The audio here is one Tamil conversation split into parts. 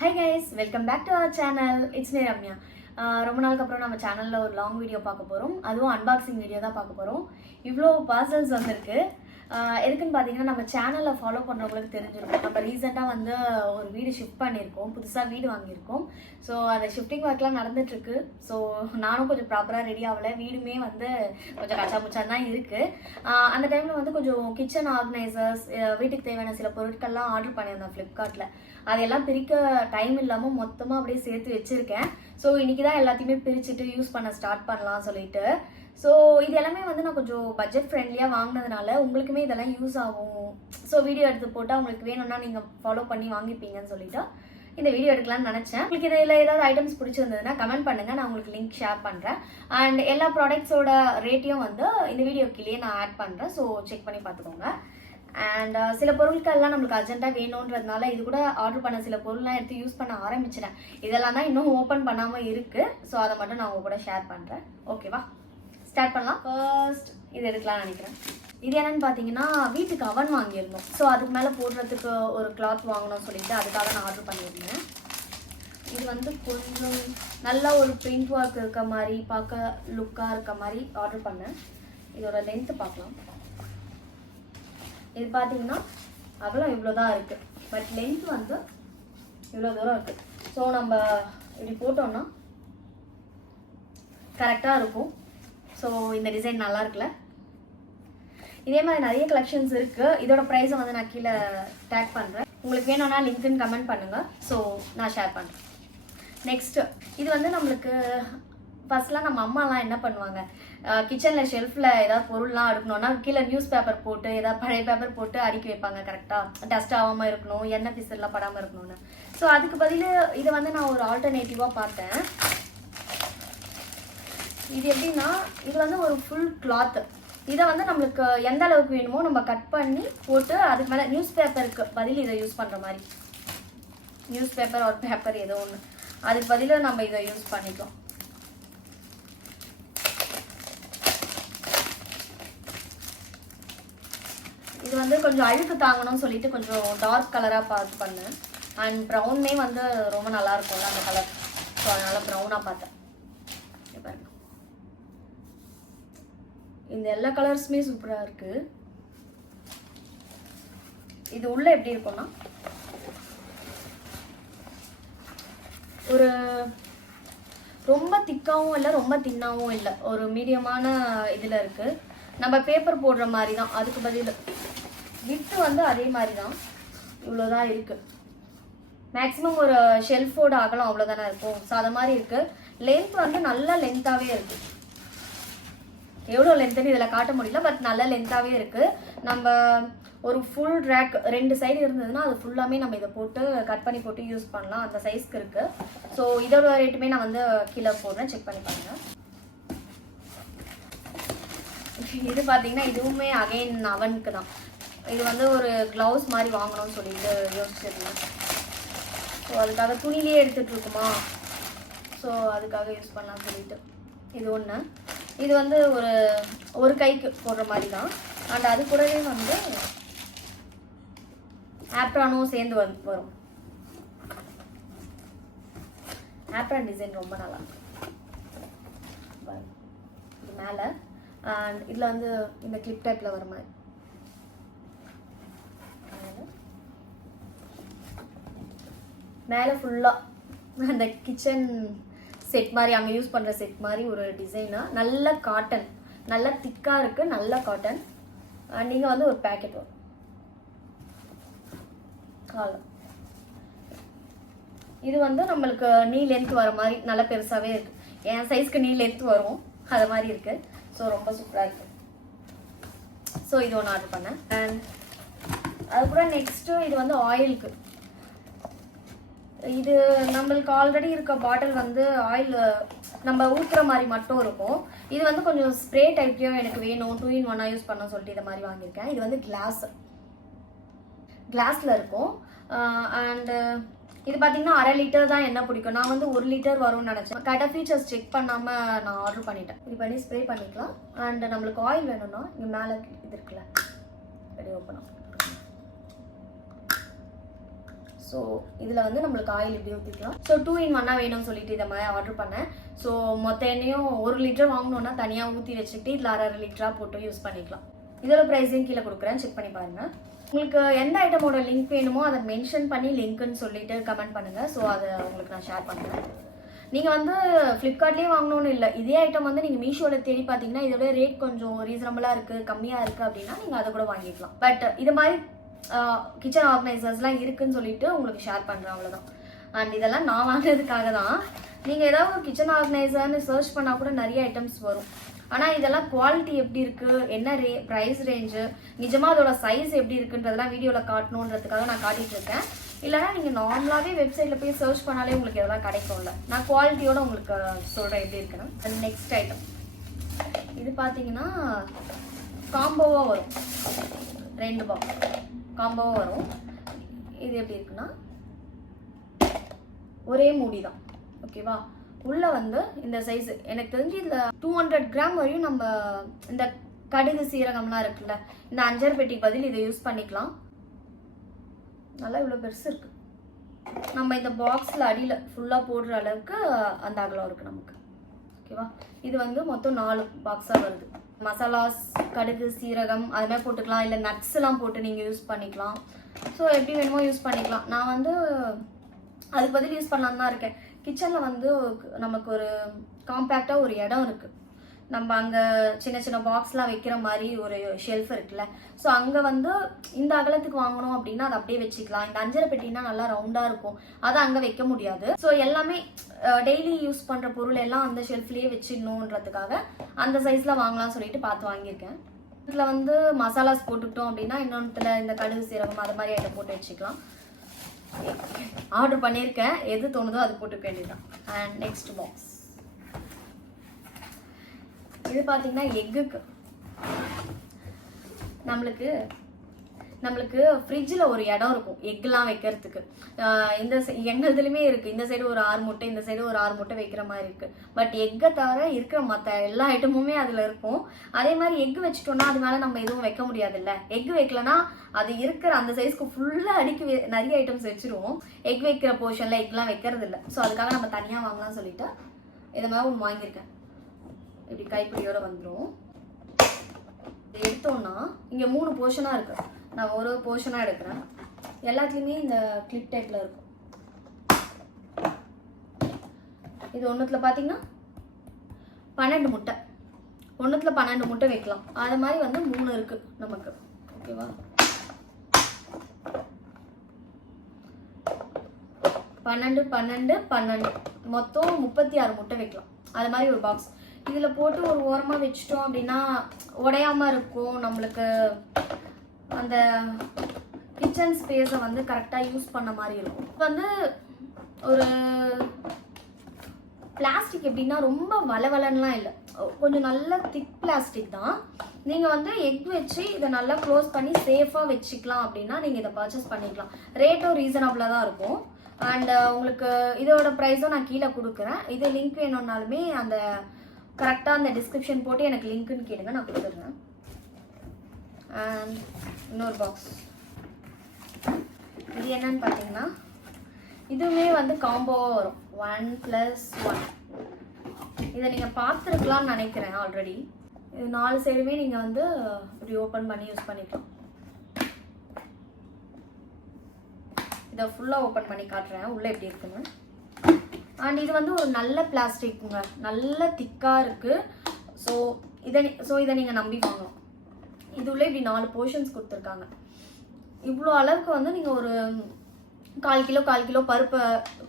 Hi guys, welcome back to our channel. It's me Ramya. ரொம்ப நாளுக்கு அப்புறம் நம்ம சேனல்ல ஒரு லாங் வீடியோ பார்க்க போறோம். அதுவும் அன்பாக்சிங் வீடியோ தான் பார்க்க போறோம். இவ்ளோ பார்சல்ஸ் வந்திருக்கு. எதுக்குன்னு பாத்தீங்கன்னா நம்ம சேனலை ஃபாலோ பண்றவங்களுக்கு தெரிஞ்சிருக்கும். நம்ம ரீசெண்டா வந்து ஒரு வீடு ஷிஃப்ட் பண்ணியிருக்கோம். புதுசா வீடு வாங்கியிருக்கோம். ஸோ அந்த ஷிஃப்டிங் ஒர்க்லாம் நடந்துட்டு இருக்கு. ஸோ நானும் கொஞ்சம் ப்ராப்பரா ரெடி ஆகல. வீடுமே வந்து கொஞ்சம் கச்சா முச்சான் தான் இருக்கு. அந்த டைம்ல வந்து கொஞ்சம் கிச்சன் ஆர்கனைசர்ஸ், வீட்டுக்கு தேவையான சில பொருட்கள்லாம் ஆர்டர் பண்ணியிருந்தேன் ஃப்ளிப்கார்ட்ல. அதெல்லாம் பிரிக்க டைம் இல்லாமல் மொத்தமாக அப்படியே சேர்த்து வச்சிருக்கேன். ஸோ இன்னைக்கு தான் எல்லாத்தையுமே பிரிச்சுட்டு யூஸ் பண்ண ஸ்டார்ட் பண்ணலாம் சொல்லிட்டு. ஸோ இது எல்லாமே வந்து நான் கொஞ்சம் பட்ஜெட் ஃப்ரெண்ட்லியாக வாங்கினதுனால உங்களுக்குமே இதெல்லாம் யூஸ் ஆகும். ஸோ வீடியோ எடுத்து போட்டால் உங்களுக்கு வேணும்னா நீங்கள் ஃபாலோ பண்ணி வாங்கிப்பீங்கன்னு சொல்லிட்டு இந்த வீடியோ எடுக்கலாம்னு நினச்சேன். உங்களுக்கு இதில் ஏதாவது ஐட்டம்ஸ் பிடிச்சிருந்ததுன்னா கமெண்ட் பண்ணுங்கள், நான் உங்களுக்கு லிங்க் ஷேர் பண்ணுறேன். அண்ட் எல்லா ப்ராடக்ட்ஸோட ரேட்டையும் வந்து இந்த வீடியோக்கிலேயே நான் ஆட் பண்ணுறேன். ஸோ செக் பண்ணி பார்த்துக்கோங்க. அண்ட் சில பொருட்கள்லாம் நம்மளுக்கு அர்ஜென்ட்டாக வேணுன்றதுனால இது கூட ஆர்டர் பண்ண சில பொருள்லாம் எடுத்து யூஸ் பண்ண ஆரம்பிச்சிட்டேன். இதெல்லாம் தான் இன்னும் ஓப்பன் பண்ணாமல் இருக்குது. ஸோ அதை மட்டும் நான் உங்க கூட ஷேர் பண்ணுறேன். ஓகேவா, ஸ்டார்ட் பண்ணலாம். ஃபர்ஸ்ட் இது எடுக்கலாம்னு நினைக்கிறேன். இது என்னன்னு பார்த்தீங்கன்னா வீட்டுக்கு அவன் வாங்கியிருந்தோம். ஸோ அதுக்கு மேலே போடுறதுக்கு ஒரு கிளாத் வாங்கணும்னு சொல்லிட்டு அதுக்காக நான் ஆர்டர் பண்ணியிருந்தேன். இது வந்து கொஞ்சம் நல்லா ஒரு பிரிண்ட் ஒர்க் இருக்க மாதிரி பார்க்க லுக்காக இருக்க மாதிரி ஆர்டர் பண்ணேன். இதோட லென்த்து பார்க்கலாம். இது பார்த்தீங்கன்னா அகலம் இவ்வளோ தான் இருக்குது, பட் லென்த் வந்து இவ்வளோ தூரம் இருக்குது. ஸோ நம்ம இப்படி போட்டோம்னா கரெக்டாக இருக்கும். ஸோ இந்த டிசைன் நல்லா இருக்குல்ல. இதே மாதிரி நிறைய கலெக்ஷன்ஸ் இருக்குது. இதோட ப்ரைஸை வந்து நான் கீழே டேக் பண்ணுறேன். உங்களுக்கு வேணும்னா லிங்க்குன்னு கமெண்ட் பண்ணுங்கள். ஸோ நான் ஷேர் பண்ணுறேன். நெக்ஸ்ட்டு இது வந்து நம்மளுக்கு ஃபர்ஸ்ட்லாம் நம்ம அம்மாலாம் என்ன பண்ணுவாங்க, கிச்சனில் ஷெல்ஃபில் ஏதாவது பொருள்லாம் அடுக்கணும்னா கீழே நியூஸ் பேப்பர் போட்டு ஏதாவது பழைய பேப்பர் போட்டு அடுக்கி வைப்பாங்க. கரெக்டாக டஸ்ட் ஆகாமல் இருக்கணும், எண்ணெய் பிசர்லாம் படாமல் இருக்கணும்னு. ஸோ அதுக்கு பதில் இதை வந்து நான் ஒரு ஆல்டர்னேட்டிவாக பார்த்தேன். இது எப்படின்னா இது வந்து ஒரு ஃபுல் கிளாத்து. இதை வந்து நம்மளுக்கு எந்த அளவுக்கு வேணுமோ நம்ம கட் பண்ணி போட்டு அதுக்கு மேலே நியூஸ் பேப்பருக்கு பதில் இதை யூஸ் பண்ணுற மாதிரி, நியூஸ் பேப்பர் ஒரு பேப்பர் ஏதோ ஒன்று, அதுக்கு பதிலாக நம்ம இதை யூஸ் பண்ணிக்கலாம். இது வந்து கொஞ்சம் அழுக்கு தாங்கணும்னு சொல்லிட்டு கொஞ்சம் டார்க் கலராக பார்த்து பண்ணேன். அண்ட் ப்ரௌனுமே வந்து ரொம்ப நல்லா இருக்கும்ல அந்த கலர். ஸோ அதனால ப்ரௌனாக பார்த்தேன். இந்த எல்லா கலர்ஸுமே சூப்பராக இருக்கு. இது உள்ள எப்படி இருக்கும்னா ஒரு ரொம்ப திக்காவும் இல்லை ரொம்ப தின்னாவும் இல்லை, ஒரு மீடியமான இதில் இருக்கு. நம்ம பேப்பர் போடுற மாதிரி தான். அதுக்கு பதில் விட்டு வந்து அதே மாதிரி தான், இவ்வளோதான் இருக்குது. மேக்ஸிமம் ஒரு ஷெல்ஃபோட அகலம் அவ்வளோதானே இருக்கும். ஸோ அது மாதிரி இருக்குது. லென்த் வந்து நல்ல லென்த்தாகவே இருக்குது. எவ்வளோ லென்த்துன்னு இதில் காட்ட முடியல, பட் நல்ல லென்த்தாகவே இருக்குது. நம்ம ஒரு ஃபுல் ரேக் 2 சைடு இருந்ததுன்னா அது ஃபுல்லாமே நம்ம இதை போட்டு கட் பண்ணி போட்டு யூஸ் பண்ணலாம். அந்த சைஸ்க்கு இருக்குது. ஸோ இதோட ரேட்டுமே நான் வந்து கீழே போடுறேன், செக் பண்ணி பாருங்கள். இது பார்த்தீங்கன்னா இதுவுமே அகைன் அவனுக்கு தான். இது வந்து ஒரு க்ளவுஸ் மாதிரி வாங்கணும்னு சொல்லிட்டு யோசிச்சிருந்தேன். ஸோ அதுக்காக துணிலேயே எடுத்துகிட்டு இருக்குமா, ஸோ அதுக்காக யூஸ் பண்ணலாம் சொல்லிட்டு இது ஒன்று. இது வந்து ஒரு கைக்கு போடுற மாதிரி தான். அண்ட் அது கூடவே வந்து ஆப்ரானும் சேர்ந்து வரும். ஆப்ரான் டிசைன் ரொம்ப நல்லா இருக்கு. இது மேலே அண்ட் இதில் வந்து இந்த கிளிப் டைப்பில் வர மாதிரி மேலே ஃபுல்லாக அந்த கிச்சன் செட் மாதிரி அங்கே யூஸ் பண்ணுற செட் மாதிரி ஒரு டிசைனாக நல்ல காட்டன், நல்ல திக்காக இருக்குது, நல்ல காட்டன். நீங்கள் வந்து ஒரு பேக்கெட் வரும் காலம். இது வந்து நம்மளுக்கு நீ லென்த் வர மாதிரி நல்ல பெருசாகவே இருக்குது. என் சைஸ்க்கு நீ லென்த் வரும் அது மாதிரி இருக்குது. ஸோ ரொம்ப சூப்பராக இருக்குது. ஸோ இது ஒன்று ஆர்டர் பண்ணேன். அண்ட் அதுக்கப்புறம் நெக்ஸ்ட்டு இது வந்து ஆயிலுக்கு. இது நம்மளுக்கு ஆல்ரெடி இருக்க பாட்டில் வந்து ஆயில் நம்ம ஊற்றுற மாதிரி மட்டும் இருக்கும். இது வந்து கொஞ்சம் ஸ்ப்ரே டைப்லேயும் எனக்கு வேணும், 2 in 1 யூஸ் பண்ண சொல்லிட்டு இதை மாதிரி வாங்கியிருக்கேன். இது வந்து கிளாஸில் இருக்கும். அண்டு இது பார்த்தீங்கன்னா 1/2 லிட்டர் தான் என்ன பிடிக்கும். நான் வந்து 1 லிட்டர் வரும்னு நினச்சேன். கரெக்டாக ஃபீச்சர்ஸ் செக் பண்ணாமல் நான் ஆர்டர் பண்ணிட்டேன். இது பண்ணி ஸ்ப்ரே பண்ணிக்கலாம். அண்ட் நம்மளுக்கு ஆயில் வேணும்னா இங்கே மேலே இது இருக்குல்ல, ரெடி ஓப்பன் ஆகும். ஸோ இதில் வந்து நம்மளுக்கு ஆயில் இப்படி ஊற்றிக்கலாம். ஸோ 2 in 1 வேணும்னு சொல்லிட்டு இதை மாதிரி ஆர்டர் பண்ணேன். ஸோ மொத்த எண்ணெயும் 1 லிட்டர் வாங்கணுன்னா தனியாக ஊற்றி வச்சுக்கிட்டு இதில் 1/2 லிட்டராக போட்டு யூஸ் பண்ணிக்கலாம். இதோட ப்ரைஸையும் கீழே கொடுக்குறேன், செக் பண்ணி பாருங்கள். உங்களுக்கு எந்த ஐட்டமோட லிங்க் வேணுமோ அதை மென்ஷன் பண்ணி லிங்க்குன்னு சொல்லிட்டு கமெண்ட் பண்ணுங்கள். ஸோ அதை உங்களுக்கு நான் ஷேர் பண்ணுறேன். நீங்கள் வந்து ஃப்ளிப்கார்ட்லேயே வாங்கணும்னு இல்லை, இதே ஐட்டம் வந்து நீங்கள் மீஷோவில் தேடி பார்த்தீங்கன்னா இதோட ரேட் கொஞ்சம் ரீசனபிளாக இருக்குது, கம்மியாக இருக்குது அப்படின்னா நீங்கள் அதை கூட வாங்கிக்கலாம். பட் இது மாதிரி கிச்சன் ஆர்கனைசர்ஸ்லாம் இருக்குதுன்னு சொல்லிட்டு உங்களுக்கு ஷேர் பண்ணுறேன், அவ்வளோதான். அண்ட் இதெல்லாம் நான் வாங்கினதுக்காக தான். நீங்கள் ஏதாவது ஒரு கிச்சன் ஆர்கனைசர்னு சர்ச் பண்ணால் கூட நிறைய ஐட்டம்ஸ் வரும். ஆனால் இதெல்லாம் குவாலிட்டி எப்படி இருக்குது, என்ன ப்ரைஸ் ரேஞ்சு, நிஜமாக அதோட சைஸ் எப்படி இருக்குன்றதெல்லாம் வீடியோவில் காட்டணுன்றதுக்காக நான் காட்டிகிட்டு இருக்கேன். இல்லைனா நீங்கள் நார்மலாகவே வெப்சைட்டில் போய் சர்ச் பண்ணாலே உங்களுக்கு எதாவது கிடைக்கும்ல. நான் குவாலிட்டியோடு உங்களுக்கு சொல்கிறேன் எப்படி இருக்குன்னு. நெக்ஸ்ட் ஐட்டம் இது பார்த்தீங்கன்னா காம்போவாக வரும், 2 பாக்ஸ் காம்போவாக வரும். இது எப்படி இருக்குன்னா ஒரே மூடி தான், ஓகேவா. உள்ளே வந்து இந்த சைஸு எனக்கு தெரிஞ்சு இதில் 200 கிராம் வரையும் நம்ம இந்த கடுகு சீரகம்லாம் இருக்குல்ல, இந்த 5 பெட்டிக்கு பதில் இதை யூஸ் பண்ணிக்கலாம். நல்லா இவ்வளோ பெருசு இருக்குது. நம்ம இந்த பாக்ஸில் அடியில் ஃபுல்லாக போடுற அளவுக்கு அந்த அகலம் இருக்குது நமக்கு, ஓகேவா. இது வந்து மொத்தம் 4 பாக்ஸாக வருது. மசாலாஸ், கடுகு, சீரகம் அது மாதிரி போட்டுக்கலாம், இல்லை நட்ஸ்லாம் போட்டு நீங்கள் யூஸ் பண்ணிக்கலாம். ஸோ எப்படி வேணுமோ யூஸ் பண்ணிக்கலாம். நான் வந்து அதுக்கு பதில் யூஸ் பண்ணலான்னு தான் இருக்கேன். கிச்சனில் வந்து நமக்கு ஒரு காம்பேக்டாக ஒரு இடம் இருக்குது. நம்ம அங்கே சின்ன சின்ன பாக்ஸ்லாம் வைக்கிற மாதிரி ஒரு ஷெல்ஃப் இருக்குல்ல. ஸோ அங்கே வந்து இந்த அகலத்துக்கு வாங்கணும் அப்படின்னா அதை அப்படியே வச்சுக்கலாம். இந்த 5 பெட்டினா நல்லா ரவுண்டாக இருக்கும், அதை அங்கே வைக்க முடியாது. ஸோ எல்லாமே டெய்லி யூஸ் பண்ணுற பொருள் எல்லாம் அந்த ஷெல்ஃப்லேயே வச்சிடணுன்றதுக்காக அந்த சைஸில் வாங்கலாம்னு சொல்லிட்டு பார்த்து வாங்கியிருக்கேன். இதில் வந்து மசாலாஸ் போட்டுக்கிட்டோம் அப்படின்னா இன்னொன்றுல இந்த கடுகு சீரகம் அது மாதிரி ஐட்டம் போட்டு வச்சுக்கலாம். ஆர்டர் பண்ணியிருக்கேன், எது தோணுதோ அது போட்டுக்க வேண்டியதுதான். அண்ட் நெக்ஸ்ட் பாக்ஸ் இது பார்த்தீங்கன்னா எக்குக்கு நம்மளுக்கு ஃப்ரிட்ஜில் ஒரு இடம் இருக்கும் எக்லாம் வைக்கிறதுக்கு. எங்களுதுலையுமே இருக்குது. இந்த சைடு ஒரு 6 முட்டை, இந்த சைடு ஒரு 6 முட்டை வைக்கிற மாதிரி இருக்குது. பட் எக்கை தவிர இருக்கிற மற்ற எல்லா ஐட்டமுமே அதில் இருக்கும். அதே மாதிரி எக்கு வச்சுட்டோம்னா அது மேலே நம்ம எதுவும் வைக்க முடியாதுல்ல. எக்கு வைக்கலன்னா அது இருக்கிற அந்த சைஸ்க்கு ஃபுல்லாக அடுக்கி நிறைய ஐட்டம்ஸ் வச்சுருவோம். எக் வைக்கிற போர்ஷனில் எக்லாம் வைக்கிறது இல்லை. ஸோ அதுக்காக நம்ம தனியாக வாங்கலாம்னு சொல்லிட்டு இதை மாதிரி ஒன்று வாங்கியிருக்கேன். இப்படி கைப்பிடியோடு வந்துடும். எடுத்தோம்னா இங்கே 3 போர்ஷனாக இருக்குது. நான் ஒரு போர்ஷனாக எடுக்கிறேன். எல்லாத்துலேயுமே இந்த கிளிப் டைப்பில் இருக்கும். இது ஒன்றுத்தில் பார்த்தீங்கன்னா 12 முட்டை, ஒன்றுத்தில் 12 முட்டை வைக்கலாம். அது மாதிரி வந்து 3 இருக்குது நமக்கு, ஓகேவா. 12 12 12 மொத்தம் 36 முட்டை வைக்கலாம். அது மாதிரி ஒரு பாக்ஸ் இதில் போட்டு ஒரு ஓரமாக வச்சுட்டோம் அப்படின்னா உடையாமல் இருக்கும். நம்மளுக்கு அந்த கிச்சன் ஸ்பேஸை வந்து கரெக்டாக யூஸ் பண்ண மாதிரி இருக்கும். இப்போ வந்து ஒரு பிளாஸ்டிக் எப்படின்னா ரொம்ப வளவலன்னுலாம் இல்லை, கொஞ்சம் நல்ல திக் பிளாஸ்டிக் தான். நீங்கள் வந்து எக் வச்சு இதை நல்லா க்ளோஸ் பண்ணி சேஃபாக வச்சுக்கலாம் அப்படின்னா நீங்கள் இதை பர்ச்சேஸ் பண்ணிக்கலாம். ரேட்டும் ரீசனபிளாக தான் இருக்கும். அண்ட் உங்களுக்கு இதோட ப்ரைஸும் நான் கீழே கொடுக்குறேன். இது லிங்க் வேணும்னாலுமே அந்த கரெக்டாக அந்த டிஸ்கிரிப்ஷன் போட்டு எனக்கு லிங்க்குன்னு கேளுங்க, நான் கொடுத்துருங்க. அண்ட் இன்னொரு பாக்ஸ் இது என்னன்னு பார்த்தீங்கன்னா இதுவுமே வந்து காம்போவாக வரும், 1+1. இதை நீங்கள் பார்த்துருக்கலாம்னு நினைக்கிறேன் ஆல்ரெடி. இது 4 சைடுமே நீங்கள் வந்து இப்படி ஓப்பன் பண்ணி யூஸ் பண்ணிக்கலாம். இதை ஃபுல்லாக ஓப்பன் பண்ணி காட்டுறேன் உள்ளே எப்படி இருக்குன்னு. அண்ட் இது வந்து ஒரு நல்ல பிளாஸ்டிக்குங்க, நல்ல திக்காக இருக்குது. ஸோ இதை நீங்கள் நம்பி வாங்கலாம். இது உள்ளே இப்படி 4 போர்ஷன்ஸ் கொடுத்துருக்காங்க. இவ்வளோ அளவுக்கு வந்து நீங்கள் ஒரு 1/4 கிலோ பருப்பை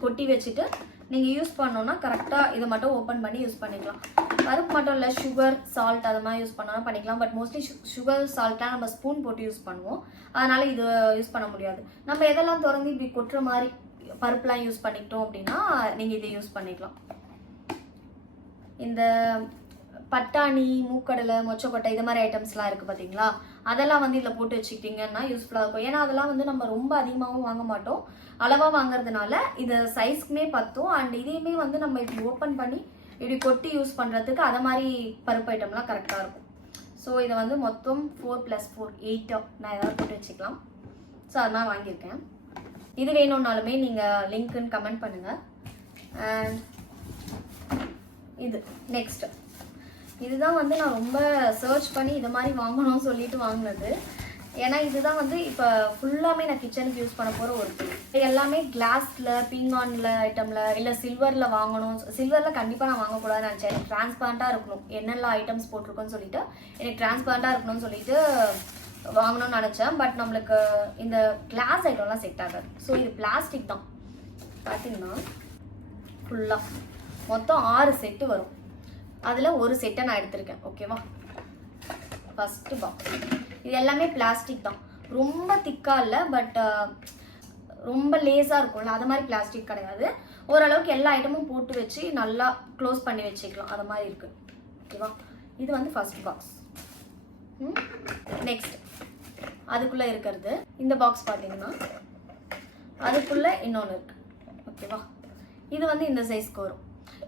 கொட்டி வச்சுட்டு நீங்கள் யூஸ் பண்ணோன்னா கரெக்டாக இதை மட்டும் ஓப்பன் பண்ணி யூஸ் பண்ணிக்கலாம். பருப்பு மட்டும் இல்லை, சுகர், சால்ட் அது மாதிரி யூஸ் பண்ணாலும் பண்ணிக்கலாம். பட் மோஸ்ட்லி சுகர், சால்ட்டாக நம்ம ஸ்பூன் போட்டு யூஸ் பண்ணுவோம், அதனால் இது யூஸ் பண்ண முடியாது. நம்ம எதெல்லாம் திறந்து இப்படி கொட்டுற மாதிரி பருப்புலாம் யூஸ் பண்ணிக்கிட்டோம் அப்படின்னா நீங்கள் இதை யூஸ் பண்ணிக்கலாம். இந்த பட்டாணி, மூக்கடலை, மொச்சக்கொட்டை இது மாதிரி ஐட்டம்ஸ்லாம் இருக்குது பார்த்தீங்களா, அதெல்லாம் வந்து இதில் போட்டு வச்சுக்கிட்டிங்கன்னா யூஸ்ஃபுல்லாக இருக்கும். ஏன்னா அதெல்லாம் வந்து நம்ம ரொம்ப அதிகமாகவும் வாங்க மாட்டோம், அளவாக வாங்குறதுனால இது சைஸ்க்குமே பத்தும். அண்ட் இதையுமே வந்து நம்ம இப்படி ஓப்பன் பண்ணி இப்படி கொட்டி யூஸ் பண்ணுறதுக்கு அதை மாதிரி பருப்பு ஐட்டம்லாம் கரெக்டாக இருக்கும். ஸோ இதை வந்து மொத்தம் 4+4 8 நான் ஏதாவது போட்டு வச்சுக்கலாம். ஸோ அது மாதிரி வாங்கியிருக்கேன். இது வேணும்னாலுமே நீங்கள் லிங்க்குன்னு கமெண்ட் பண்ணுங்கள். அண்ட் இது நெக்ஸ்ட் இதுதான் வந்து நான் ரொம்ப சர்ச் பண்ணி இதை மாதிரி வாங்கணும்னு சொல்லிட்டு வாங்கினது. ஏன்னா இதுதான் வந்து இப்போ ஃபுல்லாமே நான் கிச்சனுக்கு யூஸ் பண்ண போகிற ஒரு பொருள். இது எல்லாமே கிளாஸில், பீங்கானில் ஐட்டமில், இல்லை சில்வரில் வாங்கணும். சில்வரில் கண்டிப்பாக நான் வாங்கக்கூடாதுன்னு நினச்சேன். எனக்கு டிரான்ஸ்பரண்ட்டாக இருக்கணும், என்னெல்லாம் ஐட்டம்ஸ் போட்டிருக்கோன்னு சொல்லிட்டு எனக்கு டிரான்ஸ்பரண்ட்டாக இருக்கணும்னு சொல்லிட்டு வாங்கணும்னு நினச்சேன். பட் நம்மளுக்கு இந்த கிளாஸ் ஐட்டம்லாம் செட் ஆகாது. ஸோ இது பிளாஸ்டிக் தான். பார்த்தீங்கன்னா ஃபுல்லாக மொத்தம் 6 செட்டு வரும். அதில் ஒரு செட்டை நான் எடுத்திருக்கேன். ஓகேவா? ஃபஸ்ட்டு பாக்ஸ் இது எல்லாமே பிளாஸ்டிக் தான். ரொம்ப திக்காக இல்லை, பட் ரொம்ப லேஸாக இருக்கும்ல, அது மாதிரி பிளாஸ்டிக் கிடையாது. ஓரளவுக்கு எல்லா ஐட்டமும் போட்டு வச்சு நல்லா க்ளோஸ் பண்ணி வச்சுக்கலாம், அது மாதிரி இருக்குது. ஓகேவா? இது வந்து ஃபர்ஸ்ட் பாக்ஸ். நெக்ஸ்ட் அதுக்குள்ளே இருக்கிறது இந்த பாக்ஸ் பார்த்தீங்கன்னா அதுக்குள்ளே இன்னொன்று இருக்குது. ஓகேவா? இது வந்து இந்த சைஸ்க்கு வரும்.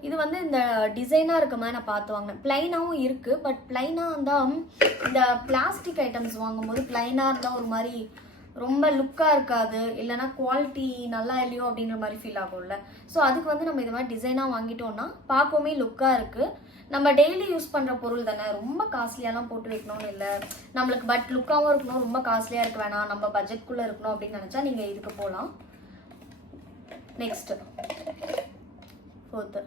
இது வந்து இந்த டிசைனாக இருக்க மாதிரி நான் பார்த்து வாங்கினேன். ப்ளைனாகவும் இருக்குது, பட் ப்ளைனாக இருந்தால் இந்த பிளாஸ்டிக் ஐட்டம்ஸ் வாங்கும்போது ப்ளைனாக இருந்தால் ஒரு மாதிரி ரொம்ப லுக்காக இருக்காது, இல்லைனா குவாலிட்டி நல்லா இல்லையோ அப்படின்ற மாதிரி ஃபீல் ஆகும்ல. ஸோ அதுக்கு வந்து நம்ம இது மாதிரி டிசைனாக வாங்கிட்டோம்னா பார்க்கவுமே லுக்காக இருக்குது. நம்ம டெய்லி யூஸ் பண்ணுற பொருள் தானே, ரொம்ப காஸ்ட்லியாலாம் போட்டு வைக்கணும்னு இல்லை. நம்மளுக்கு பட் லுக்காகவும் இருக்கணும், ரொம்ப காஸ்ட்லியாக இருக்க வேணாம், நம்ம பட்ஜெட்குள்ளே இருக்கணும் அப்படின்னு நினச்சா நீங்கள் இதுக்கு போகலாம். நெக்ஸ்ட்டு ஃபோர்த்து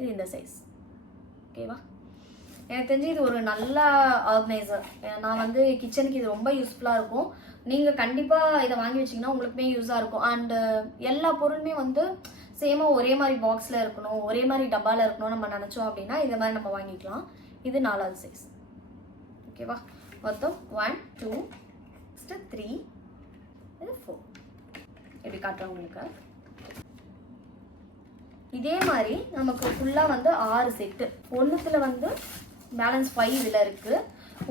இது இந்த சைஸ். ஓகேவா? எனக்கு தெரிஞ்சு இது ஒரு நல்ல ஆர்கனைசர். நான் வந்து கிச்சனுக்கு இது ரொம்ப யூஸ்ஃபுல்லாக இருக்கும். நீங்கள் கண்டிப்பாக இதை வாங்கி வச்சிங்கன்னா உங்களுக்குமே யூஸாக இருக்கும். அண்டு எல்லா பொருளுமே வந்து சேமாக ஒரே மாதிரி பாக்ஸில் இருக்கணும், ஒரே மாதிரி டப்பாவில் இருக்கணும் நம்ம நினச்சோம் அப்படின்னா இதை மாதிரி நம்ம வாங்கிக்கலாம். இது 4வது சைஸ். ஓகேவா? மொத்தம் 1 2 3 இது 4. எப்படி காட்டுறேன் உங்களுக்கு. இதே மாதிரி நமக்கு ஃபுல்லாக வந்து 6 செட்டு. ஒன்றுத்தில் வந்து பேலன்ஸ் 5 இதில் இருக்குது.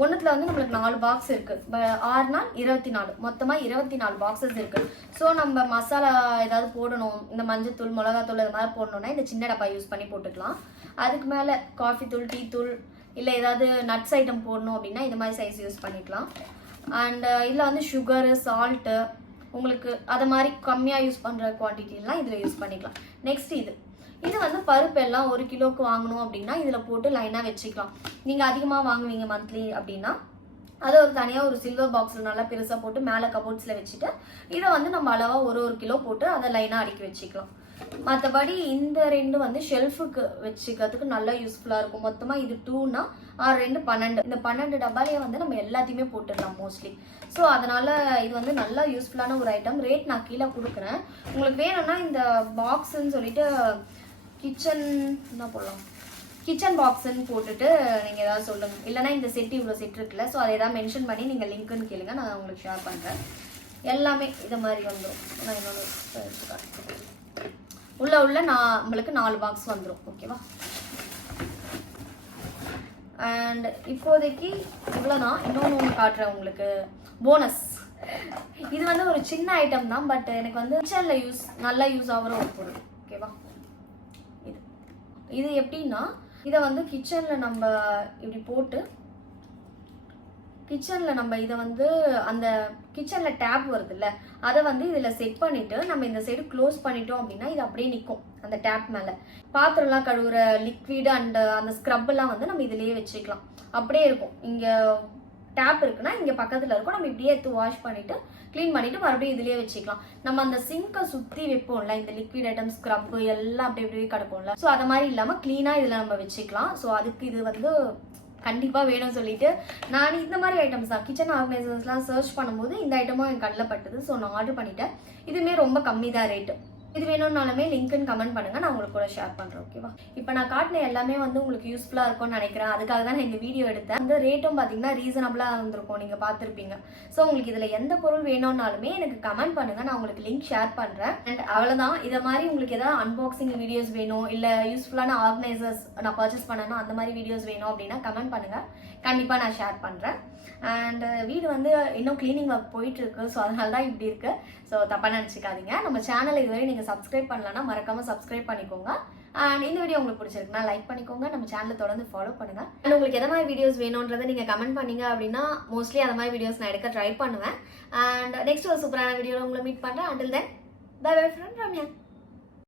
ஒன்றுத்தில் வந்து நம்மளுக்கு 4 பாக்ஸ் இருக்குது. 6 நாள் 24, மொத்தமாக 24 பாக்ஸஸ் இருக்குது. ஸோ நம்ம மசாலா ஏதாவது போடணும், இந்த மஞ்சத்தூள், மிளகாத்தூள் இது மாதிரி போடணுன்னா இந்த சின்ன டப்பா யூஸ் பண்ணி போட்டுக்கலாம். அதுக்கு மேலே காஃபி தூள், டீ தூள், இல்லை ஏதாவது நட்ஸ் ஐட்டம் போடணும் அப்படின்னா இந்த மாதிரி சைஸ் யூஸ் பண்ணிக்கலாம். அண்டு இதில் வந்து சுகரு, சால்ட்டு உங்களுக்கு அதை மாதிரி கம்மியாக யூஸ் பண்ணுற குவான்டிட்டிலாம் இதில் யூஸ் பண்ணிக்கலாம். நெக்ஸ்ட் இது வந்து பருப்பு எல்லாம் 1 கிலோவுக்கு வாங்கணும் அப்படின்னா இதில் போட்டு லைனாக வச்சுக்கலாம். நீங்கள் அதிகமாக வாங்குவீங்க மந்த்லி அப்படின்னா அதை ஒரு தனியாக ஒரு சில்வர் பாக்ஸில் நல்லா பெருசாக போட்டு மேலே கபோர்ட்ஸில் வச்சுட்டு இதை வந்து நம்ம அளவாக 1 கிலோ போட்டு அதை லைனாக அடுக்கி வச்சுக்கலாம். மற்றபடி இந்த 2 வந்து ஷெல்ஃபுக்கு வச்சுக்கிறதுக்கு நல்லா யூஸ்ஃபுல்லாக இருக்கும். மொத்தமாக இது 2னா 6 2 12. இந்த 12 டப்பாலேயே வந்து நம்ம எல்லாத்தையுமே போட்டுடலாம் மோஸ்ட்லி. ஸோ அதனால் இது வந்து நல்லா யூஸ்ஃபுல்லான ஒரு ஐட்டம். ரேட் நான் கீழே கொடுக்குறேன். உங்களுக்கு வேணும்னா இந்த பாக்ஸுன்னு சொல்லிட்டு கிச்சன் என்ன போடலாம், கிச்சன் பாக்ஸுன்னு போட்டுட்டு நீங்கள் ஏதாவது சொல்லுங்கள். இல்லைனா இந்த செட் இவ்வளோ செட் இருக்குல்ல, ஸோ அதை ஏதாவது மென்ஷன் பண்ணி நீங்கள் லிங்க்குன்னு கேளுங்க, நான் உங்களுக்கு ஷேர் பண்ணுறேன். எல்லாமே இதை மாதிரி வந்துடும். நான் இன்னொன்று உள்ள நம்மளுக்கு 4 பாக்ஸ் வந்துடும். ஓகேவா? அண்ட் இப்போதைக்கு இவ்வளோதான். இன்னொன்று காட்டுறேன் உங்களுக்கு போனஸ். இது வந்து ஒரு சின்ன ஐட்டம் தான், பட் எனக்கு வந்து கிச்சனில் நல்லா யூஸ் ஆகிற ஒரு பொருள். ஓகேவா? இது எப்படின்னா இதை வந்து கிச்சனில் நம்ம இப்படி போட்டு கிச்சனில் நம்ம இதை வந்து அந்த கிச்சனில் டேப் வருதுல்ல அதை வந்து இதில் செட் பண்ணிவிட்டு நம்ம இந்த சைடு க்ளோஸ் பண்ணிட்டோம் அப்படின்னா இது அப்படியே நிற்கும் அந்த டேப் மேலே. பாத்திரம்லாம் கழுவுற லிக்விடு அண்ட் அந்த ஸ்க்ரப்பெல்லாம் வந்து நம்ம இதிலேயே வச்சுக்கலாம். அப்படியே இருக்கும். இங்கே டேப் இருக்குன்னா இங்கே பக்கத்தில் இருக்கும். நம்ம இப்படியே எடுத்து வாஷ் பண்ணிவிட்டு க்ளீன் பண்ணிவிட்டு மறுபடியும் இதுலேயே வச்சுக்கலாம். நம்ம அந்த சிங்கை சுற்றி வைப்போம்ல, இந்த லிக்விட் ஐட்டம் ஸ்க்ரப்பு எல்லாம் அப்படி இப்படியே கிடக்கும்ல, ஸோ அதை மாதிரி இல்லாமல் க்ளீனாக இதில் நம்ம வச்சுக்கலாம். ஸோ அதுக்கு இது வந்து கண்டிப்பாக வேணும்னு சொல்லிட்டு நான் இந்த மாதிரி ஐட்டம்ஸ் தான் கிச்சன் ஆர்கனைசர்ஸ்லாம் சர்ச் பண்ணும்போது இந்த ஐட்டமும் என் கண்ணில் பட்டுது. ஸோ நான் ஆர்டர் பண்ணிட்டேன். இதுவுமே ரொம்ப கம்மி தான் ரேட்டு. இது வேணும்னாலுமே லிங்க்னு கமெண்ட் பண்ணுங்கள், நான் உங்களுக்கு கூட ஷேர் பண்ணுறேன். ஓகேவா? இப்போ நான் காட்டின எல்லாமே வந்து உங்களுக்கு யூஸ்ஃபுல்லாக இருக்கும்னு நினைக்கிறேன். அதுக்காக தான் நான் இந்த வீடியோ எடுத்தேன். அந்த ரேட்டும் பார்த்தீங்கன்னா ரீசனபிளாக இருந்திருக்கும், நீங்கள் பார்த்துருப்பீங்க. ஸோ உங்களுக்கு இதில் எந்த பொருள் வேணும்னாலுமே எனக்கு கமெண்ட் பண்ணுங்கள், நான் உங்களுக்கு லிங்க் ஷேர் பண்ணுறேன். அண்ட் அவ்வளோதான். இதை மாதிரி உங்களுக்கு எதாவது அன்பாக்சிங் வீடியோஸ் வேணும், இல்லை யூஸ்ஃபுல்லான ஆர்கனைசர்ஸ் நான் பர்ச்சேஸ் பண்ணணும் அந்த மாதிரி வீடியோஸ் வேணும் அப்படின்னா கமெண்ட் பண்ணுங்கள், கண்டிப்பாக நான் ஷேர் பண்ணுறேன். அண்ட் வீடு வந்து இன்னும் கிளீனிங் ஒர்க் போயிட்டுருக்கு. ஸோ அதனால தான் இப்படி இருக்குது. ஸோ தப்பாக நினச்சிக்காதீங்க. நம்ம சேனலை இதுவரை நீங்கள் சப்ஸ்கிரைப் பண்ணலன்னா மறக்காமல் சப்ஸ்கிரைப் பண்ணிக்கோங்க. அண்ட் இந்த வீடியோ உங்களுக்கு பிடிச்சிருக்குன்னா லைக் பண்ணிக்கோங்க, நம்ம சேனலை தொடர்ந்து ஃபாலோ பண்ணுங்க. அண்ட் உங்களுக்கு எந்த மாதிரி வீடியோஸ் வேணுன்றதை நீங்கள் கமெண்ட் பண்ணீங்க அப்படின்னா மோஸ்ட்லி அந்த மாதிரி வீடியோஸ் நான் எடுக்க ட்ரை பண்ணுவேன். அண்ட் நெக்ஸ்ட் ஒரு சூப்பரான வீடியோவில் உங்களை மீட் பண்ணுறேன். Until then bye bye from Ramya.